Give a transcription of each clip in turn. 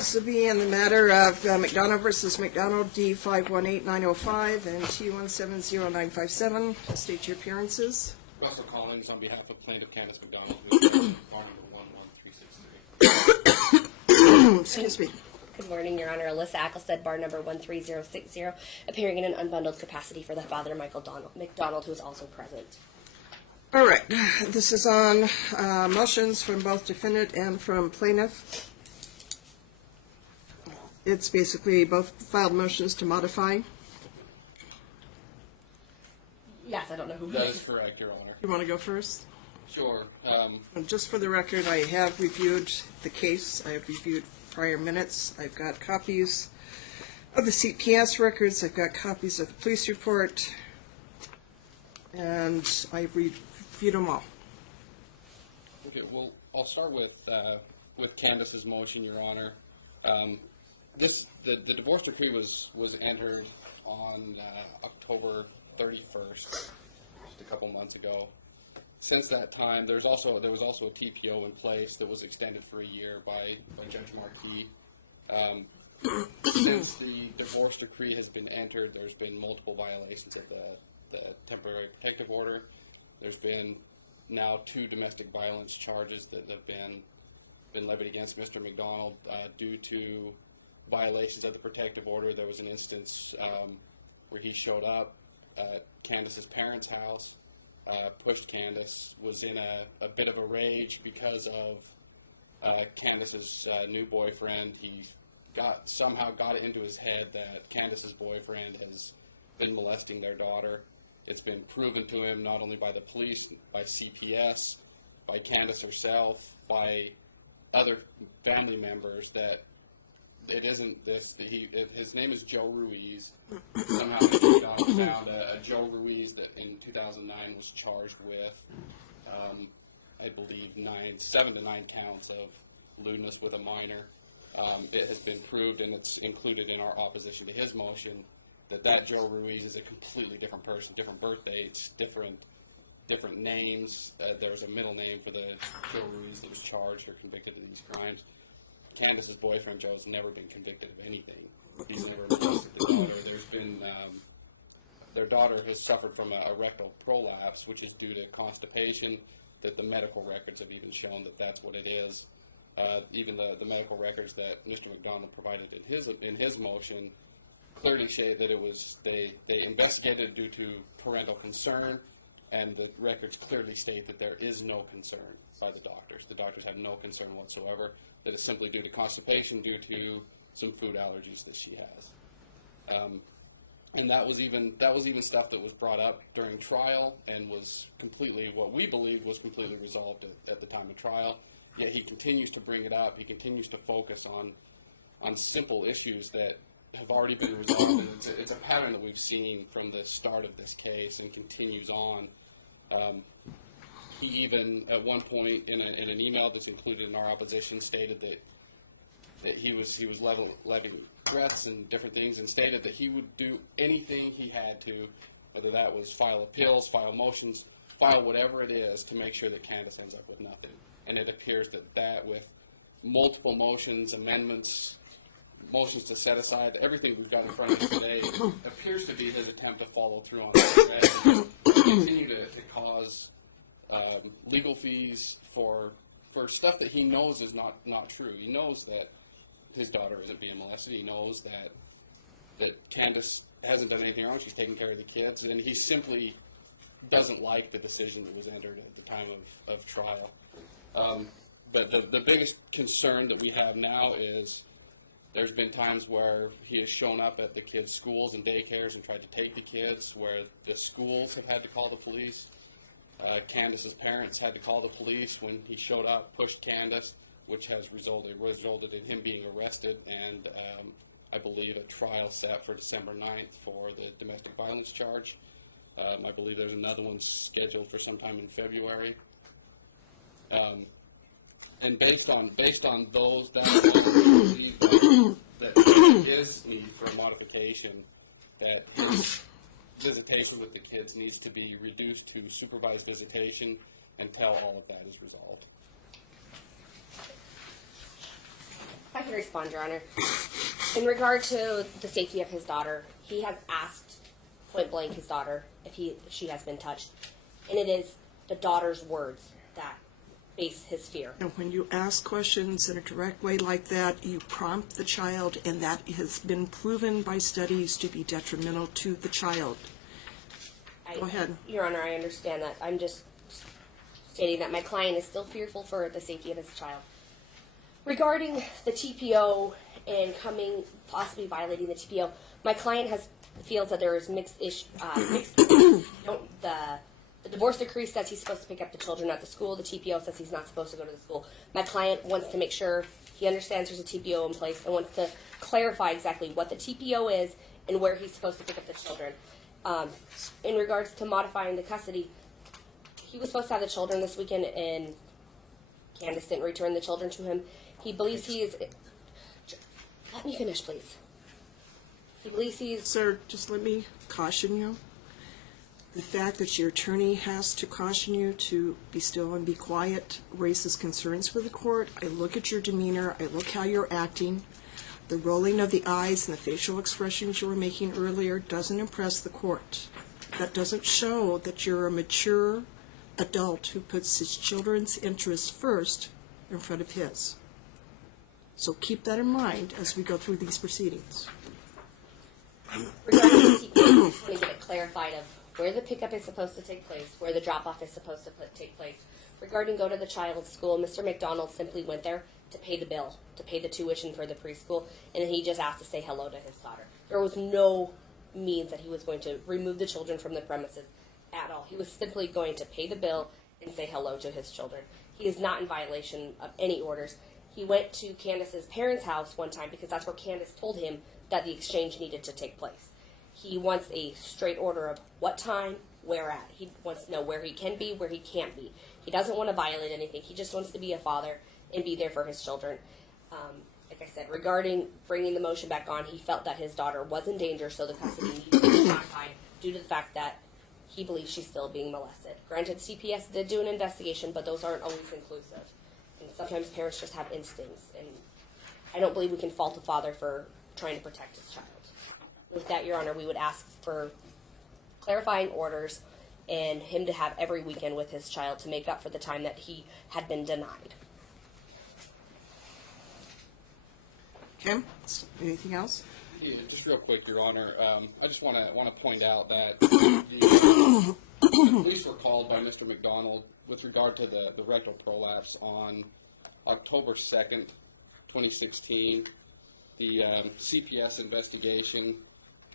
This will be in the matter of McDonald versus McDonald, D518905 and T170957. State your appearances. Russell Collins on behalf of plaintiff Candace McDonald, bar number 11363. Excuse me. Good morning, Your Honor. Alyssa Ackelstead, bar number 13060, appearing in an unbundled capacity for the father, Michael McDonald, who is also present. All right. This is on motions from both defendant and from plaintiff. It's basically both filed motions to modify. Yes, I don't know who. That is correct, Your Honor. You want to go first? Sure. And just for the record, I have reviewed the case. I have reviewed prior minutes. I've got copies of the CPS records. I've got copies of the police report. And I've reviewed them all. Okay, well, I'll start with Candace's motion, Your Honor. The divorce decree was entered on October 31st, just a couple months ago. Since that time, there was also a TPO in place that was extended for a year by Judge Marquis. Since the divorce decree has been entered, there's been multiple violations of the temporary protective order. There's been now 2 domestic violence charges that have been levied against Mr. McDonald due to violations of the protective order. There was an instance where he showed up at Candace's parents' house, pushed Candace, was in a bit of a rage because of Candace's new boyfriend. He somehow got it into his head that Candace's boyfriend has been molesting their daughter. It's been proven to him not only by the police, by CPS, by Candace herself, by other family members that it isn't this. His name is Joe Ruiz. Somehow McDonald found a Joe Ruiz that in 2009 was charged with, I believe, 7 to 9 counts of lewdness with a minor. It has been proved, and it's included in our opposition to his motion, that Joe Ruiz is a completely different person, different birth dates, different names. There's a middle name for the Joe Ruiz that was charged or convicted of these crimes. Candace's boyfriend Joe's never been convicted of anything. He's never molested their daughter. There's been their daughter has suffered from a rectal prolapse, which is due to constipation. That the medical records have even shown that that's what it is. Even the medical records that Mr. McDonald provided in his motion clearly say that it was they investigated due to parental concern, and the records clearly state that there is no concern by the doctors. The doctors had no concern whatsoever. That it's simply due to constipation, due to some food allergies that she has. And that was even stuff that was brought up during trial and was completely, what we believe was completely resolved at the time of trial. Yet he continues to bring it up. He continues to focus on simple issues that have already been resolved. And it's a pattern that we've seen from the start of this case and continues on. He even, at one point, in an email that's included in our opposition, stated that he was levying threats and different things, and stated that he would do anything he had to, whether that was file appeals, file motions, file whatever it is, to make sure that Candace ends up with nothing. And it appears that with multiple motions, amendments, motions to set aside, everything we've got in front of us today appears to be his attempt to follow through on that and continue to cause legal fees for stuff that he knows is not true. He knows that his daughter isn't being molested. He knows that Candace hasn't done anything wrong. She's taking care of the kids, and he simply doesn't like the decision that was entered at the time of trial. But the biggest concern that we have now is there's been times where he has shown up at the kids' schools and daycares and tried to take the kids, where the schools have had to call the police. Candace's parents had to call the police when he showed up, pushed Candace, which has resulted in him being arrested, and I believe a trial set for December 9th for the domestic violence charge. I believe there's another one scheduled for sometime in February. And based on those, that I believe that there is need for a modification, that his visitation with the kids needs to be reduced to supervised visitation until all of that is resolved. If I can respond, Your Honor. In regard to the safety of his daughter, he has asked point blank his daughter if she has been touched, and it is the daughter's words that base his fear. And when you ask questions in a direct way like that, you prompt the child, and that has been proven by studies to be detrimental to the child. Go ahead. Your Honor, I understand that. I'm just stating that my client is still fearful for the safety of his child. Regarding the TPO and possibly violating the TPO, my client feels that there is mixed. The divorce decree says he's supposed to pick up the children at the school. The TPO says he's not supposed to go to the school. My client wants to make sure he understands there's a TPO in place and wants to clarify exactly what the TPO is and where he's supposed to pick up the children. In regards to modifying the custody, he was supposed to have the children this weekend, and Candace didn't return the children to him. He believes he is... Let me finish, please. He believes he's... Sir, just let me caution you. The fact that your attorney has to caution you to be still and be quiet raises concerns for the court. I look at your demeanor. I look how you're acting. The rolling of the eyes and the facial expressions you were making earlier doesn't impress the court. That doesn't show that you're a mature adult who puts his children's interests first in front of his. So keep that in mind as we go through these proceedings. Regarding the TPO, I just want to get it clarified of where the pickup is supposed to take place, where the drop-off is supposed to take place. Regarding go to the child's school, Mr. McDonald simply went there to pay the bill, to pay the tuition for the preschool, and then he just asked to say hello to his daughter. There was no means that he was going to remove the children from the premises at all. He was simply going to pay the bill and say hello to his children. He is not in violation of any orders. He went to Candace's parents' house one time because that's where Candace told him that the exchange needed to take place. He wants a straight order of what time, where at. He wants to know where he can be, where he can't be. He doesn't want to violate anything. He just wants to be a father and be there for his children. Like I said, regarding bringing the motion back on, he felt that his daughter was in danger, so the custody needed to be modified due to the fact that he believes she's still being molested. Granted, CPS did do an investigation, but those aren't always inclusive. And sometimes parents just have instincts, and I don't believe we can fault a father for trying to protect his child. With that, Your Honor, we would ask for clarifying orders and him to have every weekend with his child to make up for the time that he had been denied. Kim, anything else? Yeah, just real quick, Your Honor. I just want to point out that the police were called by Mr. McDonald with regard to the rectal prolapse on October 2nd, 2016. The CPS investigation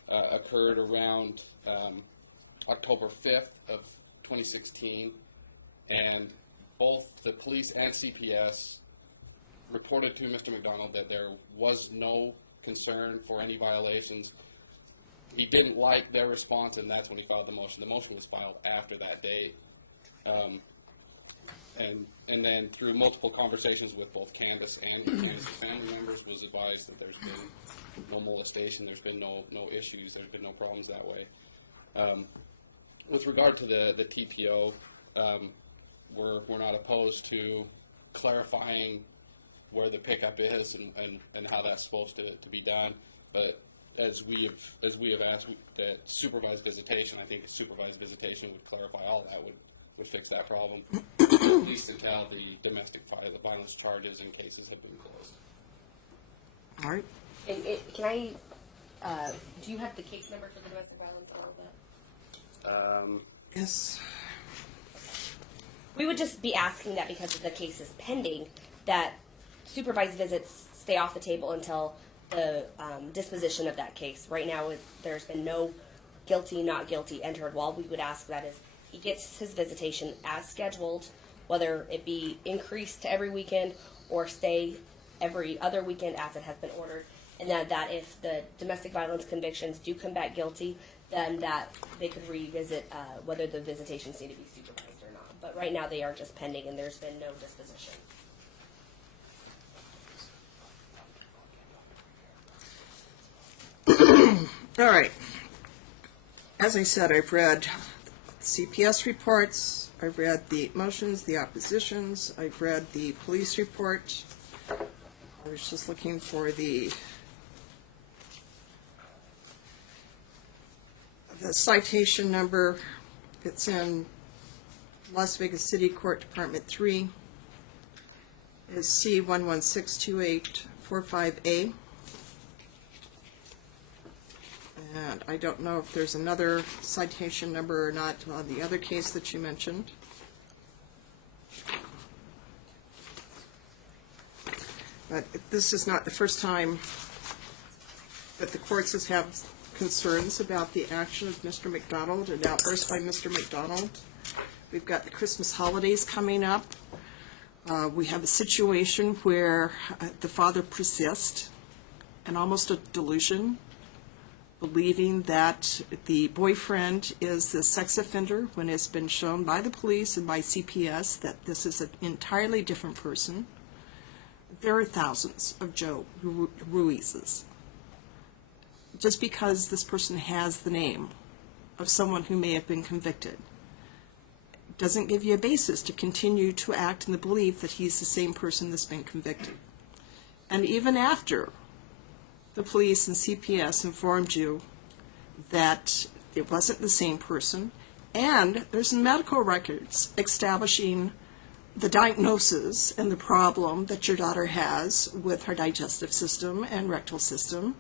occurred around October 5th of 2016, and both the police and CPS reported to Mr. McDonald that there was no concern for any violations. He didn't like their response, and that's when he filed the motion. The motion was filed after that date. And then through multiple conversations with both Candace and Candace's family members, was advised that there's been no molestation, there's been no issues, there's been no problems that way. With regard to the TPO, we're not opposed to clarifying where the pickup is and how that's supposed to be done. But as we have asked, that supervised visitation, I think a supervised visitation would clarify all that, would fix that problem, at least until the domestic violence charges and cases have been closed. All right. And can I, do you have the case number for the domestic violence and all of that? Yes. We would just be asking that because the case is pending, that supervised visits stay off the table until the disposition of that case. Right now, there's been no guilty, not guilty entered. While we would ask that is he gets his visitation as scheduled, whether it be increased to every weekend or stay every other weekend as it has been ordered, and that if the domestic violence convictions do come back guilty, then that they could revisit whether the visitations need to be supervised or not. But right now they are just pending, and there's been no disposition. All right. As I said, I've read CPS reports, I've read the motions, the oppositions, I've read the police report, I was just looking for the citation number. It's in Las Vegas City Court Department 3. Is C1162845A. And I don't know if there's another citation number or not on the other case that you mentioned. But this is not the first time that the courts have concerns about the action of Mr. McDonald, an outburst by Mr. McDonald. We've got the Christmas holidays coming up. We have a situation where the father persists, and almost a delusion, believing that the boyfriend is the sex offender when it's been shown by the police and by CPS that this is an entirely different person. There are thousands of Joe Ruizes. Just because this person has the name of someone who may have been convicted doesn't give you a basis to continue to act in the belief that he's the same person that's been convicted. And even after the police and CPS informed you that it wasn't the same person, and there's medical records establishing the diagnosis and the problem that your daughter has with her digestive system and rectal system,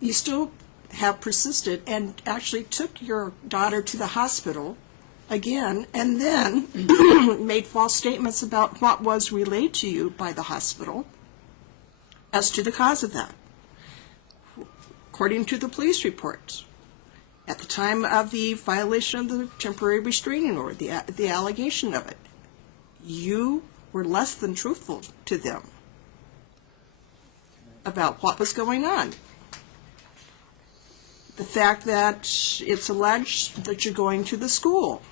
you still have persisted and actually took your daughter to the hospital again, and then made false statements about what was relayed to you by the hospital as to the cause of that. According to the police report, at the time of the violation of the temporary restraining order, the allegation of it, you were less than truthful to them about what was going on. The fact that it's alleged that you're going to the school,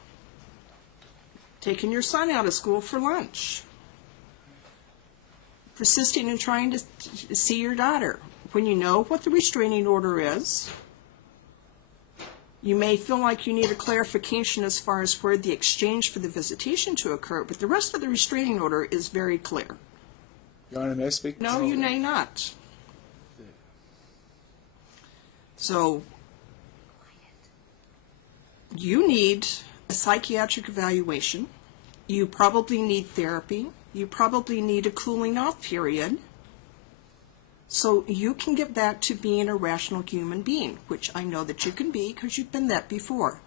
taking your son out of school for lunch, persisting in trying to see your daughter. When you know what the restraining order is, you may feel like you need a clarification as far as where the exchange for the visitation to occur, but the rest of the restraining order is very clear. Your Honor, may I speak? No, you may not. So, you need a psychiatric evaluation. You probably need therapy. You probably need a cooling off period so you can get back to being a rational human being, which I know that you can be because you've been that before.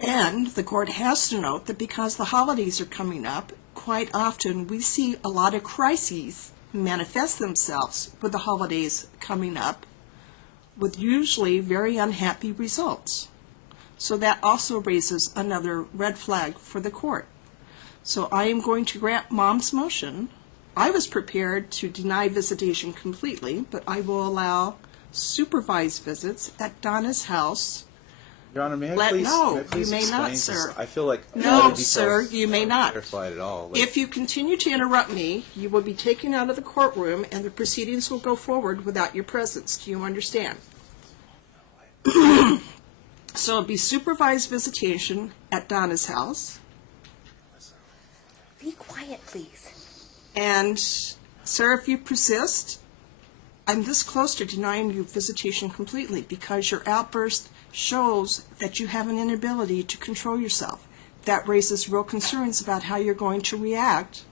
And the court has to note that because the holidays are coming up, quite often we see a lot of crises manifest themselves with the holidays coming up, with usually very unhappy results. So that also raises another red flag for the court. So I am going to grant Mom's motion. I was prepared to deny visitation completely, but I will allow supervised visits at Donna's house. Your Honor, may I No, please you may explain not, this? sir. I feel like No, all the details sir, you may not. clarified at all. Like, If you continue to interrupt me, you will be taken out of the courtroom and the proceedings will go forward without your presence. Do you understand? So it'll be supervised visitation at Donna's house. Be quiet, please. And, sir, if you persist, I'm this close to denying you visitation completely because your outburst shows that you have an inability to control yourself. That raises real concerns about how you're going to react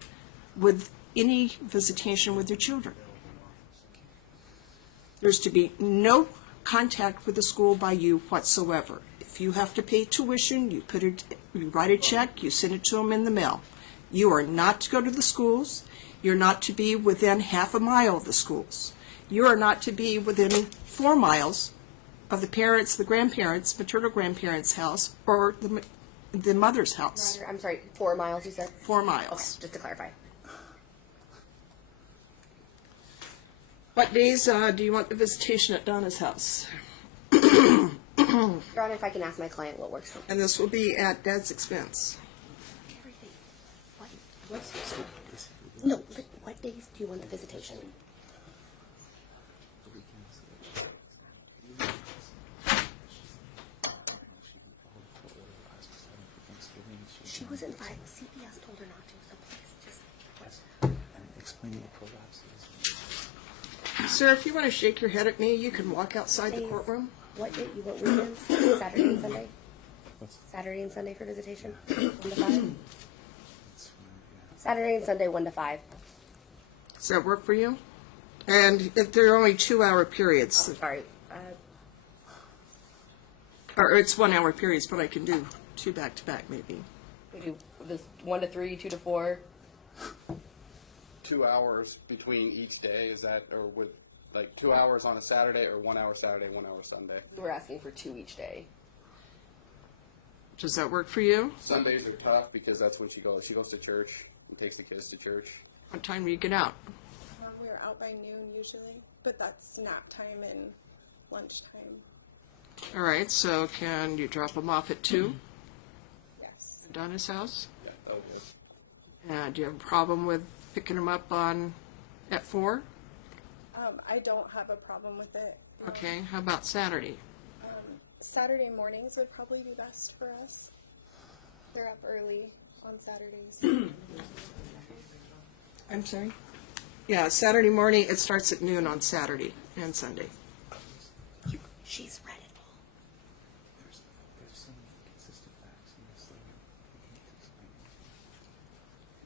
with any visitation with your children. There's to be no contact with the school by you whatsoever. If you have to pay tuition, you write a check, you send it to them in the mail. You are not to go to the schools. You're not to be within half a mile of the schools. You are not to be within 4 miles of the parents, the grandparents, maternal grandparents' house, or the mother's house. I'm sorry, 4 miles, you said? 4 Okay, miles. just to clarify. What days do you want the visitation at Donna's house? Your Honor, if I can ask my client what works for And this will be at Dad's expense. everything. No, what days do you want the visitation? She was invited. CPS told her not to, so please just explaining the prolapses. Sir, if you want to shake your head at me, you can walk outside the Please. courtroom. What weekends? Saturday and Sunday? Saturday and Sunday for visitation? 1 to 5? Saturday and Sunday, 1 to 5. Does that work for you? And if they're only 2-hour periods, Sorry. or it's 1-hour periods, but I can do 2 back-to-back maybe. We do this 1 to 3, 2 to 4. 2 hours between each day, is that, or with, like, 2 hours on a Saturday, or 1 hour Saturday, 1 hour Sunday? We were asking for 2 each day. Does that work for you? Sundays are tough because that's when she goes. She goes to church and takes the kids to church. What time do you get out? We're out by noon usually, but that's nap time and lunchtime. All right, so can you drop them off at 2 Yes. at Donna's house? Yeah, that would be good. Do you have a problem with picking them up at 4? I don't have a problem with it. Okay, how about Saturday? Saturday mornings would probably be best for us. They're up early on Saturdays. I'm sorry? Yeah, Saturday morning, it starts at noon on Saturday and Sunday. She's read it all. There's some consistent facts in this thing.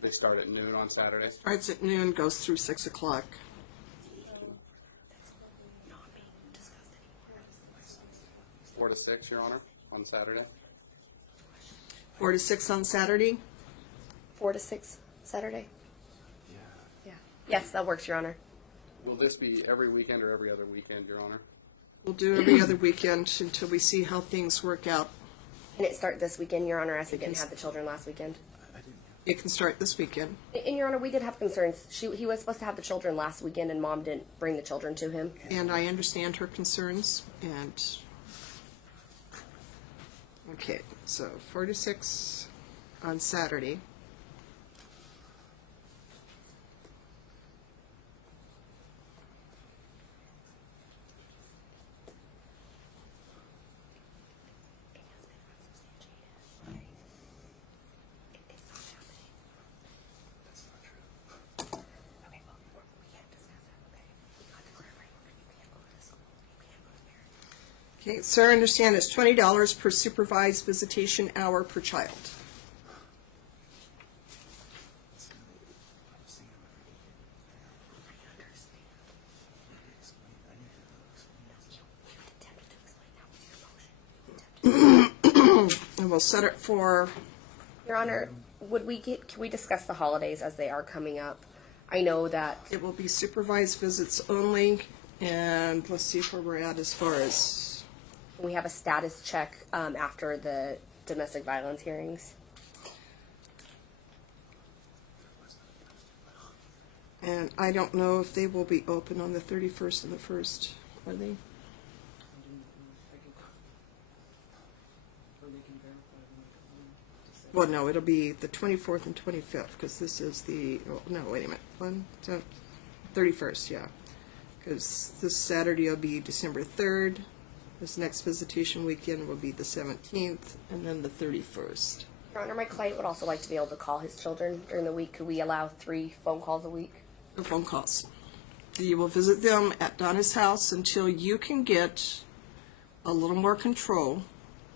They start at noon on Saturday. Starts at noon, goes through 6 o'clock. 4 to 6, Your Honor, on Saturday. 4 to 6 on Saturday? 4 to 6 Saturday? Yeah. Yes, that works, Your Honor. Will this be every weekend or every other weekend, Your Honor? We'll do every other weekend until we see how things work out. Can it start this weekend, Your Honor, as we didn't have the children last weekend? It can start this weekend. And Your Honor, we did have concerns. He was supposed to have the children last weekend, and Mom didn't bring the children to him. And I understand her concerns, and... Okay, so 4 to 6 on Saturday. Okay, sir, I understand it's $20 per supervised visitation hour per child. And we'll set it for, Your Honor, can we discuss the holidays as they are coming up? I know that it will be supervised visits only, and let's see where we're at as far as, we have a status check after the domestic violence hearings. and I don't know if they will be open on the 31st and the 1st, are they? Well, no, it'll be the 24th and 25th, because this is the, oh, no, wait a minute, 31st, yeah. Because this Saturday will be December 3rd, this next visitation weekend will be the 17th, and then the 31st. Your Honor, my client would also like to be able to call his children during the week. Could we allow 3 phone calls a week? The phone calls. You will visit them at Donna's house until you can get a little more control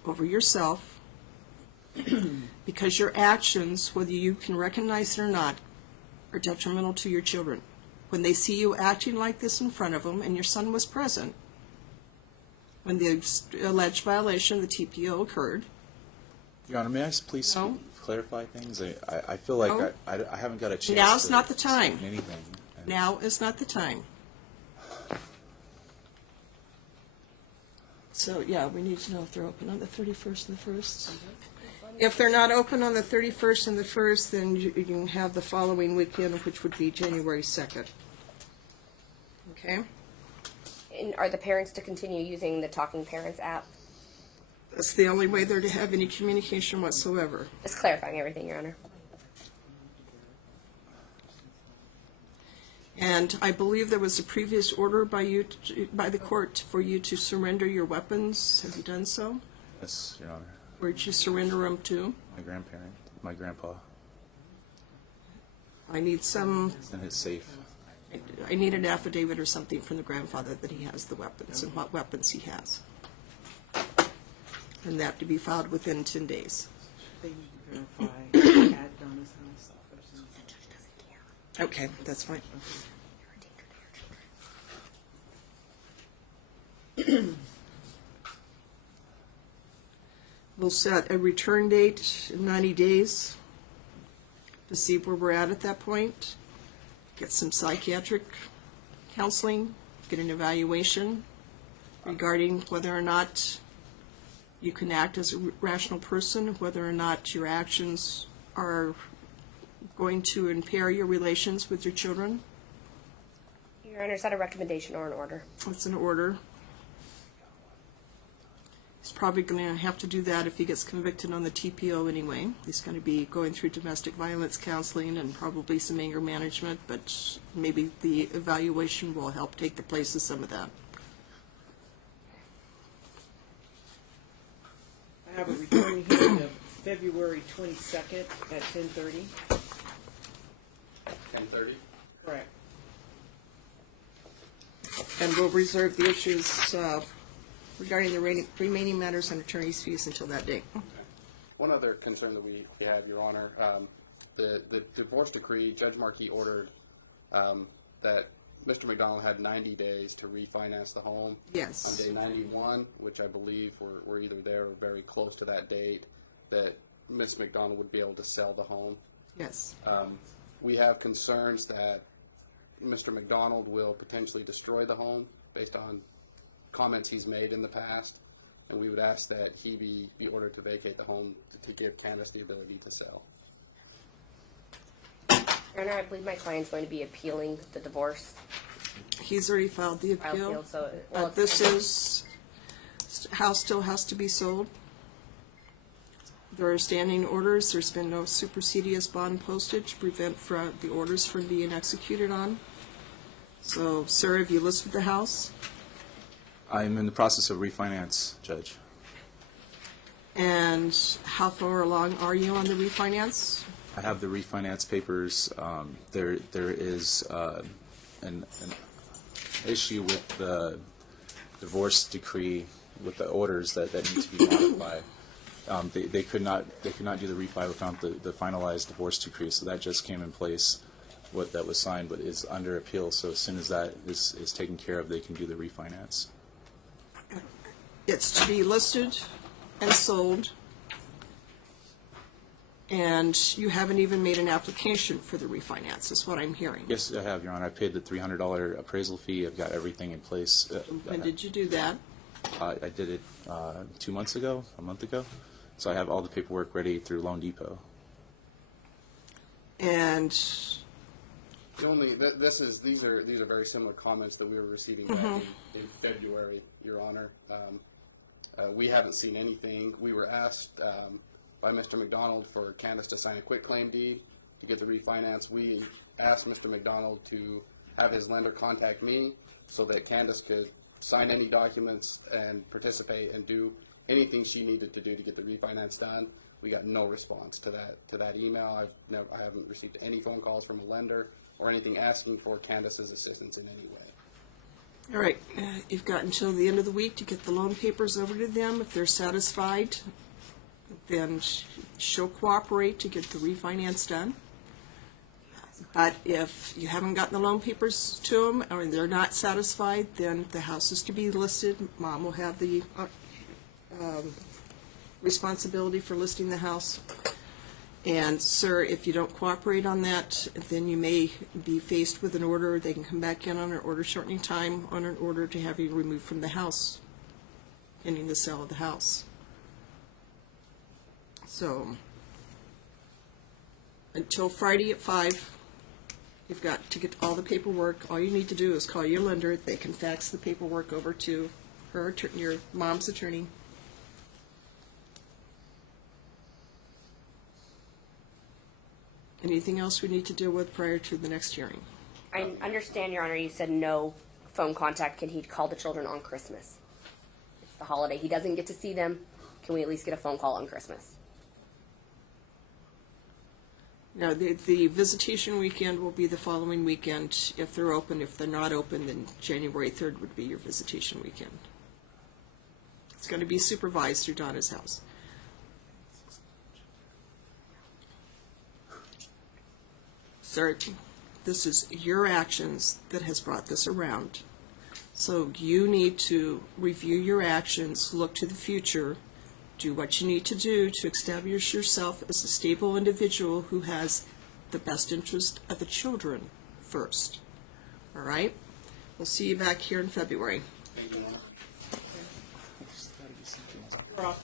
over yourself, because your actions, whether you can recognize it or not, are detrimental to your children. When they see you acting like this in front of them, and your son was present when the alleged violation of the TPO occurred. Your Honor, may I please No. clarify things? I feel like No. I haven't got a chance Now's to not the time. say anything. And Now is not the time. So, yeah, we need to know if they're open on the 31st and the 1st. If they're not open on the 31st and the 1st, then you can have the following weekend, which would be January 2nd. Okay? And are the parents to continue using the Talking Parents app? That's the only way they're to have any communication whatsoever. Just clarifying everything, Your Honor. And I believe there was a previous order by you, by the court, for you to surrender your weapons. Have you done so? yes, Your Honor. Where'd you surrender them to? My grandparent, my grandpa. I need some, And his safe. I need an affidavit or something from the grandfather that he has the weapons and what weapons he has. And that to be filed within 10 days. They need to verify added on his house. Okay, that's fine. We'll set a return date in 90 days to see where we're at that point. Get some psychiatric counseling, get an evaluation regarding whether or not you can act as a rational person, whether or not your actions are going to impair your relations with your children. Your Honor, is that a recommendation or an order? It's an order. He's probably going to have to do that if he gets convicted on the TPO anyway. He's going to be going through domestic violence counseling and probably some anger management, but maybe the evaluation will help take the place of some of that. I have a return hearing of February 22nd at 10:30. 10:30. Correct. And we'll reserve the issues regarding the remaining matters and attorney's fees until that date. One other concern that we had, Your Honor, the divorce decree, Judge Markey ordered that Mr. McDonald had 90 days to refinance the home. Yes. On day 91, which I believe we're either there or very close to that date, that Ms. McDonald would be able to sell the home. Yes. We have concerns that Mr. McDonald will potentially destroy the home based on comments he's made in the past, and we would ask that he be ordered to vacate the home to give Candace the ability to sell. Your Honor, I believe my client's going to be appealing the divorce. He's already filed the appeal. So, This is, house still has to be sold. There are standing orders. There's been no supersedious bond posted to prevent the orders from being executed on. So, sir, have you listed the house? I'm in the process of refinance, Judge. And how far along are you on the refinance? I have the refinance papers. There is an issue with the divorce decree with the orders that need to be modified. They could not do the refi without the finalized divorce decree, so that just came in place. What that was signed, but is under appeal. So as soon as that is taken care of, they can do the refinance. It's to be listed and sold, and you haven't even made an application for the refinance, is what I'm hearing. Yes, I have, Your Honor. I paid the $300 appraisal fee. I've got everything in place. When did you do that? I did it 2 months ago, a month ago. So I have all the paperwork ready through Loan Depot. And The only these are very similar comments that we were receiving back in February, Your Honor. We haven't seen anything. We were asked by Mr. McDonald for Candace to sign a quitclaim deed to get the refinance. We asked Mr. McDonald to have his lender contact me so that Candace could sign any documents and participate and do anything she needed to do to get the refinance done. We got no response to that email. I haven't received any phone calls from a lender or anything asking for Candace's assistance in any way. all right, you've got until the end of the week to get the loan papers over to them. If they're satisfied, then she'll cooperate to get the refinance done. But if you haven't gotten the loan papers to them, or they're not satisfied, then the house is to be listed. Mom will have the responsibility for listing the house. And, sir, if you don't cooperate on that, then you may be faced with an order. They can come back in on an order shortening time on an order to have you removed from the house, pending the sale of the house. So, until Friday at 5, you've got to get all the paperwork. All you need to do is call your lender. They can fax the paperwork over to her, your mom's attorney. Anything else we need to deal with prior to the next hearing? I understand, Your Honor, you said no phone contact. Can he call the children on Christmas? It's the holiday. He doesn't get to see them. Can we at least get a phone call on Christmas? Now, the visitation weekend will be the following weekend if they're open. If they're not open, then January 3rd would be your visitation weekend. It's going to be supervised through Donna's house. Sir, this is your actions that has brought this around. So you need to review your actions, look to the future, do what you need to do to establish yourself as a stable individual who has the best interest of the children first. All right? We'll see you back here in February. Thank you, Norma.